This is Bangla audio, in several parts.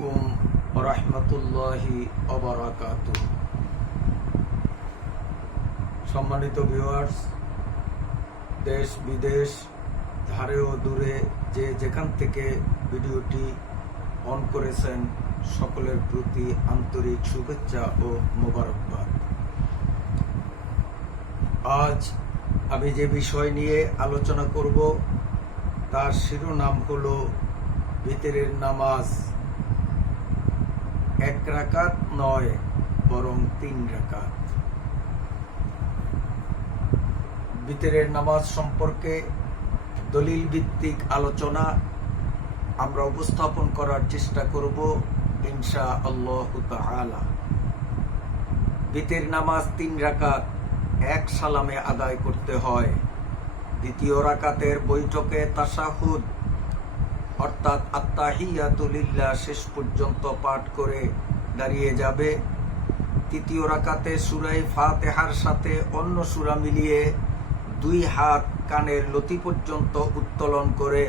আলাইকুম ওয়া রাহমাতুল্লাহি ওয়া বারাকাতুহু। সম্মানিত ভিউয়ার্স, দেশ বিদেশ ধারে ও দূরে যে যেখান থেকে ভিডিওটি অন করেছেন সকলের প্রতি আন্তরিক শুভেচ্ছা ও মোবারকবাদ। আজ আমি যে বিষয় নিয়ে আলোচনা করব তার শিরোনাম হলো ভিতরের নামাজ 1 রাকাত নয় বরং 3 রাকাত। ভিতরের নামাজ সম্পর্কে দলিল ভিত্তিক আলোচনা আমরা উপস্থাপন করার চেষ্টা করব ইনশাআল্লাহ তাআলা। ভিতরের নামাজ 3 রাকাত এক সালামে আদায় করতে হয়। দ্বিতীয় রাকাতের বৈঠকে তাশাহুদ অর্থাৎ আত্তাহিয়াতু লিল্লাহ শেষ পর্যন্ত পাঠ করে দাঁড়িয়ে যাবে। তৃতীয় রাকাতে সূরা ফাতিহার সাথে অন্য সূরা মিলিয়ে 2 হাত কানের লতি পর্যন্ত উত্তোলন করে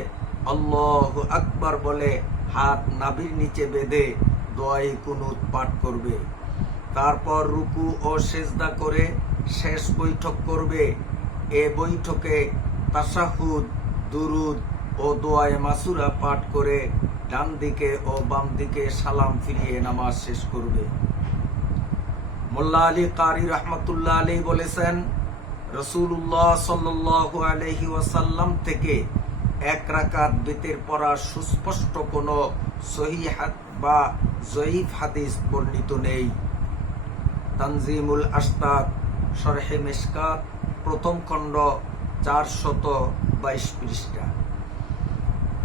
আল্লাহু আকবার বলে হাত নাভির নিচে বেঁধে দোয়ায়ে কুনুত পাঠ করবে। তারপর রুকু ও সেজদা করে শেষ বৈঠক করবে। এ বৈঠকে তাশাহুদ, দুরুদ ও দোয়ায়ে মাসুরা পাঠ করে ডান দিকে ও বাম দিকে সালাম ফিরিয়ে নামাজ শেষ করবে। মোল্লা আলী কারি রহমতুল্লাহ আলাইহি বলেছেন, রাসূলুল্লাহ সাল্লাল্লাহু আলাইহি ওয়াসাল্লাম থেকে 1 রাকাত ভিতর পড়ার সুস্পষ্ট কোনো সহিহ বা জয়ীফ হাদিস বর্ণিত নেই। তানজিমুল আশতাত শরহে মিশকাত প্রথম খণ্ড 422 পৃষ্ঠা।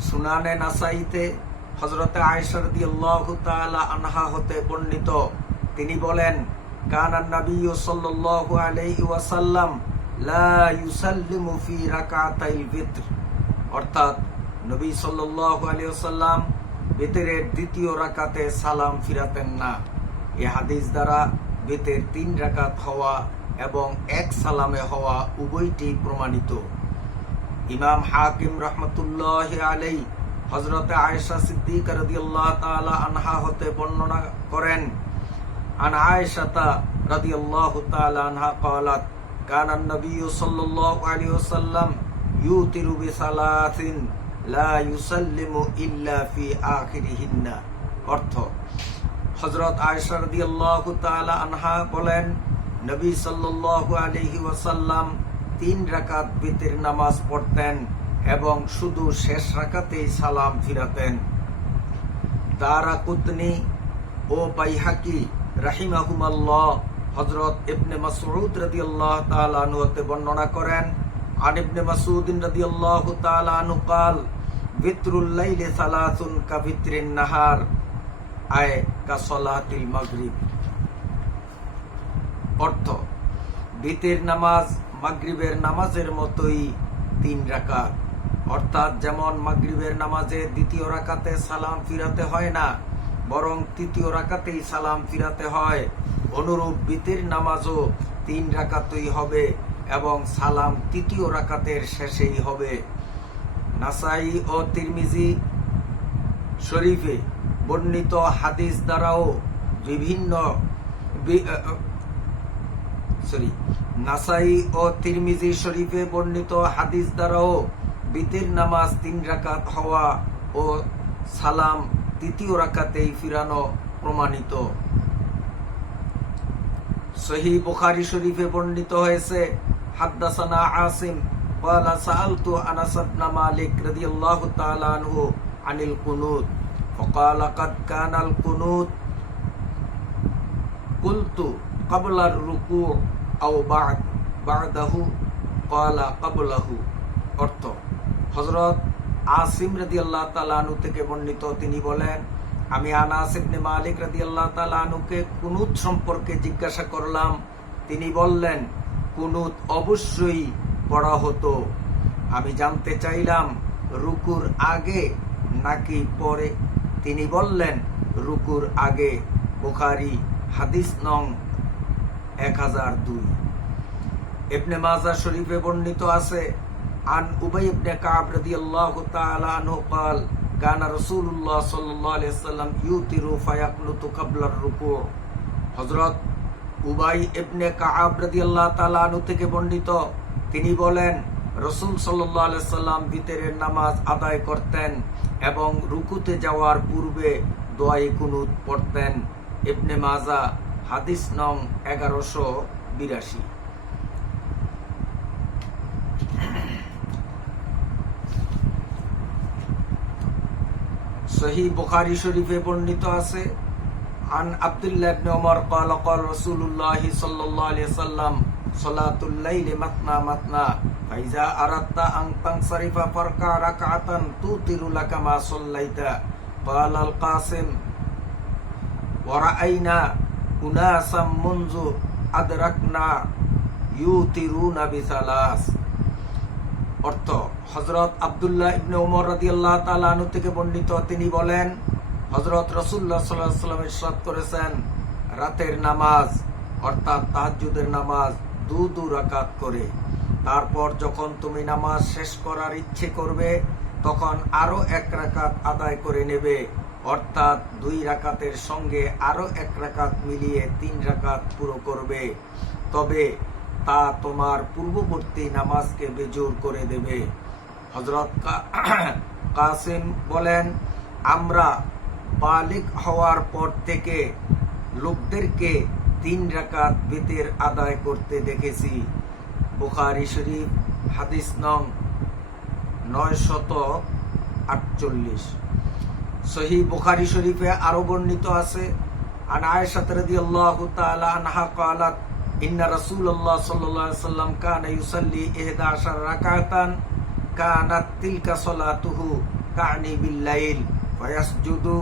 সুনানে নাসাইতে হযরতে আয়েশা রাদিয়াল্লাহু তাআলা আনহা হতে বর্ণিত, তিনি বলেন, কানা নবী সাল্লাল্লাহু আলাইহি ওয়াসাল্লাম লা ইউসাল্লিমু ফি রাকাতাইল ভিতর, অর্থাৎ নবী সাল্লাল্লাহু আলাইহি ওয়াসাল্লাম ভিতরের দ্বিতীয় রাকাতে সালাম ফিরাতেন না। এই হাদিস দ্বারা ভিতর 3 রাকাত হওয়া এবং এক সালামে হওয়া উভয়টি প্রমাণিত। ইমাম হাকিম রহমতুল্লাহি আলাইহি হযরতে আয়েশা সিদ্দিকা রাদিয়াল্লাহু তাআলা আনহা হতে বর্ণনা করেন, আন আয়েশাতা রাদিয়াল্লাহু তাআলা আনহা قالت কানা নবী সাল্লাল্লাহু আলাইহি ওয়াসাল্লাম ইউতিরু বিসালাতিন লা ইউসাল্লিমু ইল্লা ফি আখিরিহিন্না। অর্থ, হযরত আয়েশা রাদিয়াল্লাহু তাআলা আনহা বলেন, নবী সাল্লাল্লাহু আলাইহি ওয়াসাল্লাম 3 রাকাত ভিতর নামাজ পড়তেন এবং শুধু শেষ রাকাতেই সালাম ফিরাতেন। দারাকুতনি ও বাইহাকি রাহিমাহুমাল্লাহ হযরত ইবনে মাসউদ রাদিয়াল্লাহু তাআলা আনহু হতে বর্ণনা করেন, আন ইবনে মাসউদ রাদিয়াল্লাহু তাআলা আনহু قال ভিতরুল লাইলি সালাতুন কা ভিতরিন নাহার আয় কা সালাতিল মাগরিব। অর্থ, ভিতর নামাজ মাগরিবের নামাজের মতোই 3 রাকাত, অর্থাৎ যেমন মাগরিবের নামাজে দ্বিতীয় রাকাতে সালাম ফিরাতে হয় না বরং তৃতীয় রাকাতেই সালাম ফিরাতে হয়, অনুরূপ ভিতর নামাজও 3 রাকাতই হবে এবং সালাম তৃতীয় রাকাতের শেষেই হবে। নাসাই ও তিরমিজি শরীফে বর্ণিত হাদিস দ্বারাও নাসাই ও তিরমিজি শরীফে বর্ণিত হাদিস দ্বারাও ভিতর নামাজ 3 রাকাত হওয়া ও সালাম তৃতীয় রাকাতেই ফিরানো প্রমাণিত। সহিহ বুখারী শরীফে বর্ণিত হয়েছে, হাদ্দাসানা আসিম قال سألت أنس بن مالك رضي الله تعالى عنه عن القنوت فقال قد كان القنوت قلت قبل الركوع أو بعده قال قبله। অর্থ, হযরত আসিম রাদিয়াল্লাহু তাআলা আনহু থেকে বর্ণিত, তিনি বলেন, আমি আনাস ইবনে মালিক রাদিয়াল্লাহু তাআলা আনহুকে কুনুত সম্পর্কে জিজ্ঞাসা করলাম। তিনি বললেন, কুনুত অবশ্যই পড়া হতো। আমি জানতে চাইলাম রুকুর আগে নাকি পরে। তিনি বললেন, রুকুর আগে। বুখারী হাদিস নং 1002। ইবনে মাজাহ শরীফে বর্ণিত আছে, আন উবাই ইবনে কাব রাদিয়াল্লাহু তাআলা আনহু قال কানা রাসূলুল্লাহ সাল্লাল্লাহু আলাইহি ওয়াসাল্লাম ইউতিরু ফায়াকনুতু ক্বাবলার রুকু। হযরত উবাই ইবনে কাআব রাদিয়াল্লাহু তাআলা আনহু থেকে বর্ণিত, তিনি বলেন রাসূল সাল্লাল্লাহু আলাইহি ওয়াসাল্লাম বিতরের নামাজ আদায় করতেন এবং রুকুতে যাওয়ার পূর্বে দোয়ায়ে কুনুত পড়তেন। ইবনে মাজাহ হাদিস নং 1182। সহিহ বুখারী শরীফে বর্ণিত আছে, আন আব্দুল্লাহ ইবনে ওমর قال قال رسول الله صلى الله عليه وسلم صلاة الليل مثنى مثنى فإذا أردت أن تنصرف فاركع ركعة توتر لك ما صليت. قال القاسم ورأينا أناسا منذ أدركنا يوترون بثلاث। অর্থ, হযরত আব্দুল্লাহ ইবনে ওমর রাদিয়াল্লাহু তাআলা আনহু থেকে বর্ণিত, তিনি বলেন হযরত রাসূলুল্লাহ সাল্লাল্লাহু আলাইহি ওয়াসাল্লাম ইরশাদ করেছেন, রাতের নামাজ অর্থাৎ তাহাজ্জুদের নামাজ দু রাকাত করে। তারপর যখন তুমি নামাজ শেষ করার ইচ্ছে করবে তখন আরো 1 রাকাত আদায় করে নেবে, অর্থাৎ 2 রাকাতের সঙ্গে আরো 1 রাকাত মিলিয়ে 3 রাকাত পুরো করবে। তবে তা তোমার পূর্ববর্তী নামাজকে বেজোর করে দেবে। হযরত কাসিম বলেন, আমরা বালিগ হওয়ার পর থেকে লোকদেরকে 3 রাকাত বিতর আদায় করতে দেখেছি। বুখারী শরীফ হাদিস নং 948। সহিহ বুখারী শরীফে আরো বর্ণিত আছে, আন আয়েশা রাদিয়াল্লাহু তাআলা আনহা قالت ইন্না রাসূলুল্লাহ সাল্লাল্লাহু আলাইহি ওয়াসাল্লাম কানা ইউসাল্লি 11 রাকাতান কানাত তিলকা সালাতুহু কানি বিল লাইল ওয়া ইয়াসজুদু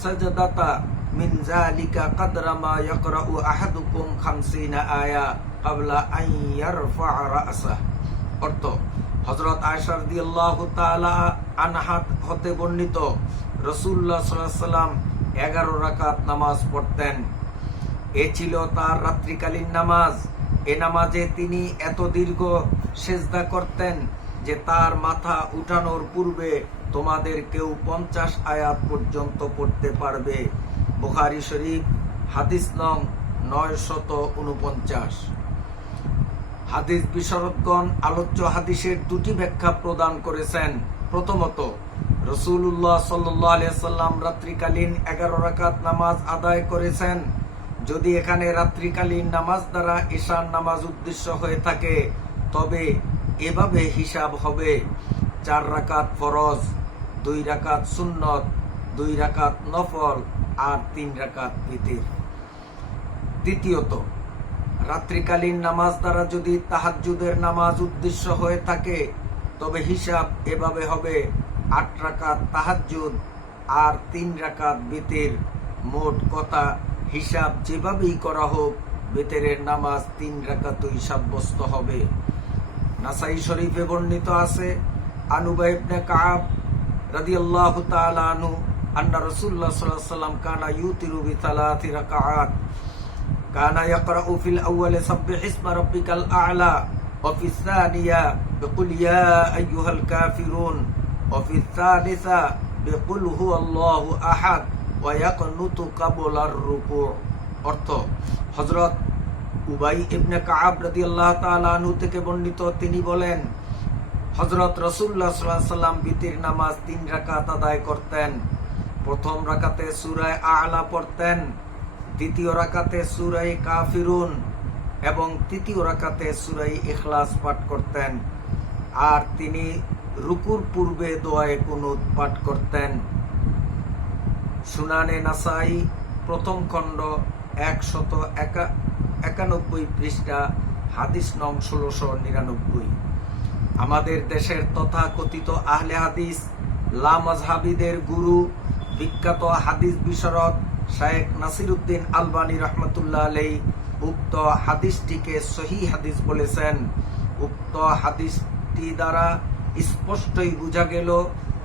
সাজদাতা মিন যালিকা কদরা মা ইয়াকরাউ আহাদুকুম 50 আয়া ক্বাবলা আন ইয়ারফা রা'সাহ। অর্থ, হযরত আয়েশা রাদিয়াল্লাহু তাআলা আনহা হতে বর্ণিত, রাসূলুল্লাহ সাল্লাল্লাহু আলাইহি ওয়াসাল্লাম 11 রাকাত নামাজ পড়তেন। এ ছিল তার রাত্রিকালীন নামাজ। এ নামাজে তিনি এত দীর্ঘ সেজদা করতেন যে তার মাথা উঠানোর পূর্বে তোমাদের কেউ 50 আয়াত পর্যন্ত পড়তে পারবে। বুখারী শরীফ হাদিস নং 949। হাদিস বিশারদগণ আলোচ্য হাদিসের 2টি ব্যাখ্যা প্রদান করেছেন। প্রথমত, রাসূলুল্লাহ সাল্লাল্লাহু আলাইহি ওয়াসাল্লাম রাত্রিকালীন 11 রাকাত নামাজ আদায় করেছেন। যদি এখানে রাত্রিকালীন নামাজ দ্বারা ঈশার নামাজ উদ্দেশ্য হয়ে থাকে তবে এভাবে হিসাব হবে: 4 রাকাত ফরজ, 2 রাকাত সুন্নত, 2 রাকাত নফল আর 3 রাকাত বিতর। দ্বিতীয়ত, রাত্রিকালীন নামাজ দ্বারা যদি তাহাজ্জুদের নামাজ উদ্দেশ্য হয়ে থাকে তবে হিসাব এভাবে হবে: 8 রাকাত তাহাজ্জুদ আর 3 রাকাত বিতর। মোট কথা, হিসাব যেভাবেই করা হোক বিতরের নামাজ 3 রাকাতই সাব্যস্ত হবে। নাসাই শরীফে বর্ণিত আছে, আন উবাই ইবনে কাআব রাদিয়াল্লাহু তাআলা আনহু আন্না রাসূলুল্লাহ সাল্লাল্লাহু আলাইহি ওয়াসাল্লাম কানা ইউতিরু বি3 রাকাআত কানা ইয়াকরাউ ফিল আউয়ালি সাব্বিহ ইসমা রাব্বিকাল আ'লা ওয়া ফিস সানিয়া বিকুল ইয়া আইয়ুহাল কাফিরুন ওয়া ফিস সালিসা বিকুল হুয়াল্লাহু আহাদ ওয়া ইয়াকনুতু ক্বাবলার রুকু। অর্থ, হযরত উবাই ইবনে কাআব রাদিয়াল্লাহু তাআলা আনহু থেকে বর্ণিত, তিনি বলেন হযরত রাসূলুল্লাহ সাল্লাল্লাহু আলাইহি ওয়াসাল্লাম বিতর নামাজ 3 রাকাত আদায় করতেন। প্রথম রাকাতে সূরা আ'লা পড়তেন, দ্বিতীয় রাকাতে সূরা কাফিরুন এবং তৃতীয় রাকাতে সূরা ইখলাস পাঠ করতেন। আর তিনি রুকুর পূর্বে দোয়ায়ে কুনুত পাঠ করতেন। সুনানে নাসাই প্রথম খণ্ড 191 পৃষ্ঠা, হাদিস নং 1699। আমাদের দেশের তথাকথিত আহলে হাদিস লামাযহাবীদের গুরু বিখ্যাত হাদিস বিশারদ শায়েখ নাসিরউদ্দিন আলবানী রাহমাতুল্লাহ আলাইহি উক্ত হাদিসটিকে সহিহ হাদিস বলেছেন। উক্ত হাদিসটি দ্বারা স্পষ্টই বোঝা গেল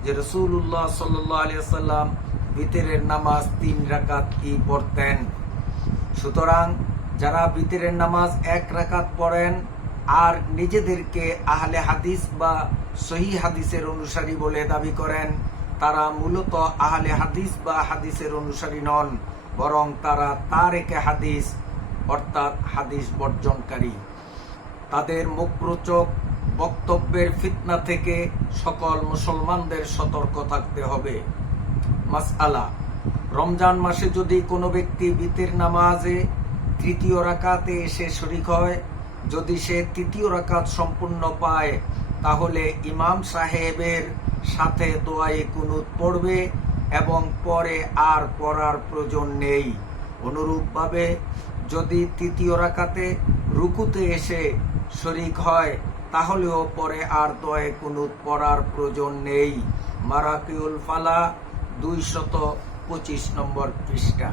যে রাসূলুল্লাহ সাল্লাল্লাহু আলাইহি ওয়াসাল্লাম বিতরের নামাজ 3 রাকাতই পড়তেন। সুতরাং যারা বিতরের নামাজ 1 রাকাত পড়েন আর নিজেদেরকে আহলে হাদিস বা সহিহ হাদিসের অনুসারী বলে দাবি করেন, তারা মূলত আহলে হাদিস বা হাদিসের অনুসারী নন, বরং তারা তারেকে হাদিস অর্থাৎ হাদিস বর্জনকারী। তাদের মুখরোচক বক্তব্যের ফিতনা থেকে সকল মুসলমানদের সতর্ক থাকতে হবে। মাসআলা: রমজান মাসে যদি কোনো ব্যক্তি বিতির নামাজে তৃতীয় রাকাতে এসে শরীক হয়, যদি সে তৃতীয় রাকাত সম্পূর্ণ পায়, তাহলে ইমাম সাহেবের সাথে দোয়ায়ে কুনুত পড়বে এবং পরে আর পড়ার প্রয়োজন নেই। অনুরূপভাবে যদি তৃতীয় রাকাতে রুকুতে এসে শরীক হয়, তাহলেও পরে আর দোয়ায়ে কুনুত পড়ার প্রয়োজন নেই। মারাকিউল ফালা 225 নম্বর পৃষ্ঠা।